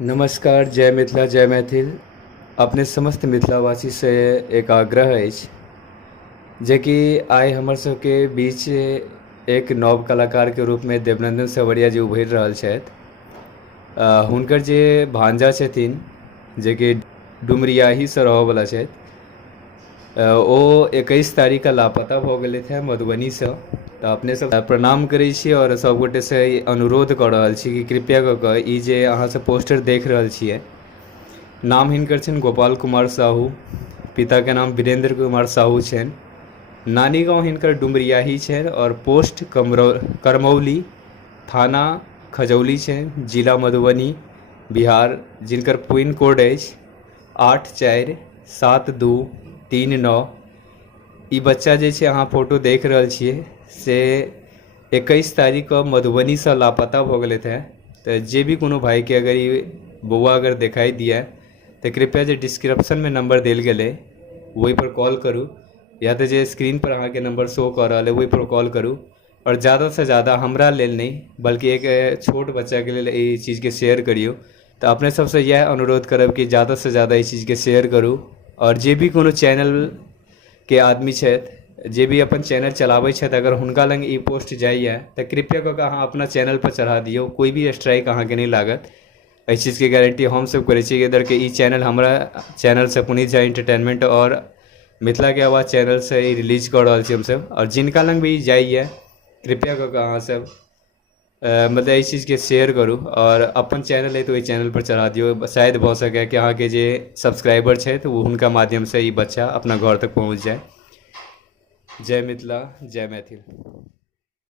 नमस्कार, जय मिथिला जय मैथिल। अपने समस्त मिथिलावासी से एक आग्रह अछि जे कि आइ हमर सबके बीच एक नव कलाकार के रूप में देवनंदन सवरिया जी उभरि रहल छथि। हुनकर जे भांजा छथिन जे कि डुमरियाहीसँ रहऽवला छथि, ओ 21 तारीख का लापता भऽ गेलथि हैं मधुबनीसँ। तऽ अपने सब प्रणाम करै छी और सबगोटे से अनुरोध कऽ रहल छी कि कृपया कऽ कऽ ई जे अहाँसब पोस्टर देख रहल छियै, नाम हिनकर छनि गोपाल कुमार साहू, पिताके नाम वीरेंद्र कुमार साहू छनि, नानी गाँव हिनकर डुमरियाही छनि और पोस्ट करमौली, थाना खजौली छनि, जिला मधुबनी, बिहार, जिनकर पिन कोड अछि 847239। ई बच्चा जे छै अहाँ फोटो देख रहल छियै से 21 तारीख के मधुबनीसँ लापता भऽ गेलथि हैं। तऽ जे भी कोनो भाईके अगर ई बौआ अगर दिखाई दिए तऽ कृपया जे डिस्क्रिप्शनमे नंबर देल गेलै ओहिपर कॉल करू, या तऽ जे स्क्रीनपर अहाँके नंबर शो कऽ रहल अइ ओहिपर कॉल करू। और ज़्यादासँ ज़्यादा हमरा लेल नहि बल्कि एक छोट बच्चाके लेल ई चीज़के शेयर करियौ। तऽ अपने सबसँ इएह अनुरोध करब कि ज़्यादासँ ज़्यादा ई चीज़के शेयर करू। और जे भी कोनो चैनलके आदमी छथि, जे भी अपन चैनल चलाबै छथि, अगर हुनका लग ई पोस्ट जाइए तऽ कृपया कऽ कऽ अहाँ अपना चैनलपर चढ़ा दियौ। कोई भी स्ट्राइक अहाँके नहीं लागत। एहि चीज़के गारंटी हमसब करै छी कि इधर के ई चैनल हमरा चैनलसँ पुनीत झा एंटरटेनमेंट और मिथिला के आवाज़ चैनलसँ ई रिलीज कऽ रहल छी हमसब। और जिनका लग भी जाइए कृपया कऽ कऽ अहाँ सब मतलब एहि चीज़के शेयर करू और अपन चैनल है तो ओहि चैनलपर चढ़ा दियौ। शायद भऽ सकै कि अहाँके जे सब्सक्राइबर छथि वो हुनका माध्यमसँ ई बच्चा अपना घर तक पहुँच जाए। जय मिथिला जय मैथिल।